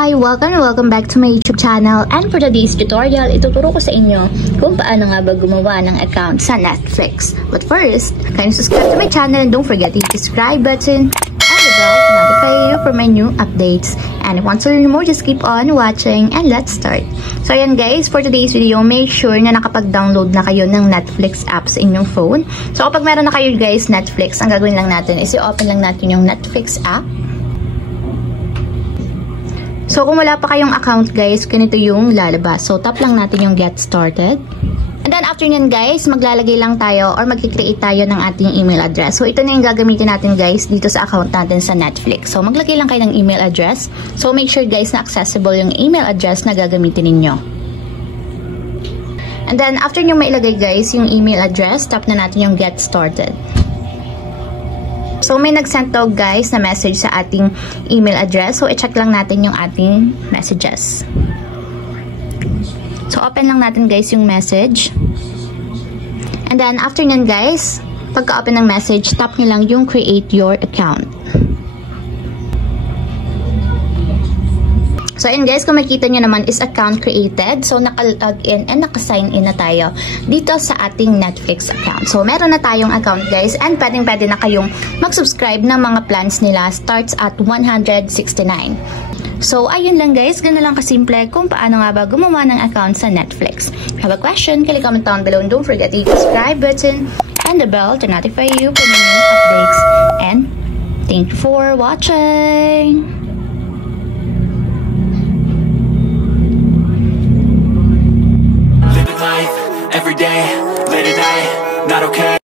Hi! Welcome back to my YouTube channel, and for today's tutorial, ituturo ko sa inyo kung paano nga ba gumawa ng account sa Netflix. But first, kindly subscribe to my channel and don't forget the subscribe button and the bell to notify you for my new updates. And if you want to learn more, just keep on watching and let's start. So ayan guys, for today's video, make sure na nakapag-download na kayo ng Netflix app sa inyong phone. So kapag meron na kayo guys Netflix, ang gagawin lang natin is i-open lang natin yung Netflix app. So, kung wala pa kayong account guys, ganito yung lalabas. So, tap lang natin yung get started. And then, after nyan guys, maglalagay lang tayo or mag-create tayo ng ating email address. So, ito na yung gagamitin natin guys dito sa account natin sa Netflix. So, maglagay lang kayo ng email address. So, make sure guys na accessible yung email address na gagamitin ninyo. And then, after nyo mailagay guys yung email address, tap na natin yung get started. So, may nag-send daw guys na message sa ating email address. So, i-check lang natin yung ating messages. So, open lang natin guys yung message. And then, after nyan guys, pagka-open ng message, tap nyo lang yung create your account. So, and guys, kung makikita nyo naman is account created. So, naka-login and naka-sign in na tayo dito sa ating Netflix account. So, meron na tayong account guys and pwedeng-pwede na kayong mag-subscribe ng mga plans nila starts at 169. So, ayun lang guys. Ganun lang kasimple kung paano nga ba gumawa ng account sa Netflix. If you have a question, kindly comment down below and don't forget the subscribe button and the bell to notify you for my new updates. And thank you for watching! Life, every day, late at night, not okay.